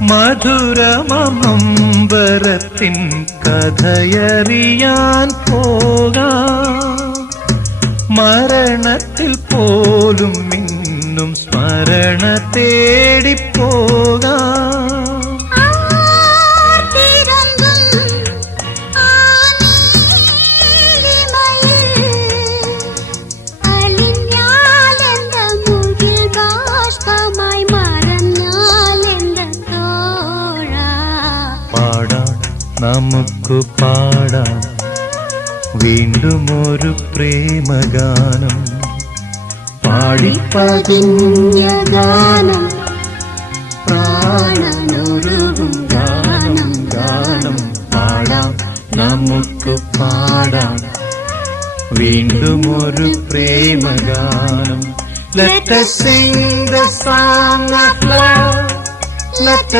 മധുരമമ്പരത്തിൻ കഥയറിയാൻ പോകാം. മരണത്തിൽ പോലും ഇന്നും സ്മരണ തേടിപ്പോകാം. നമുക്ക് പാടാം വീണ്ടും ഒരു പ്രേമഗാനം. പാടിപ്പതിഞ്ഞ ഗാനം, പ്രാണനൊരുകും ഗാനം. ഗാനം പാടാം, നമുക്ക് പാടാം വീണ്ടും ഒരു പ്രേമഗാനം. Let us sing the song of love. Let us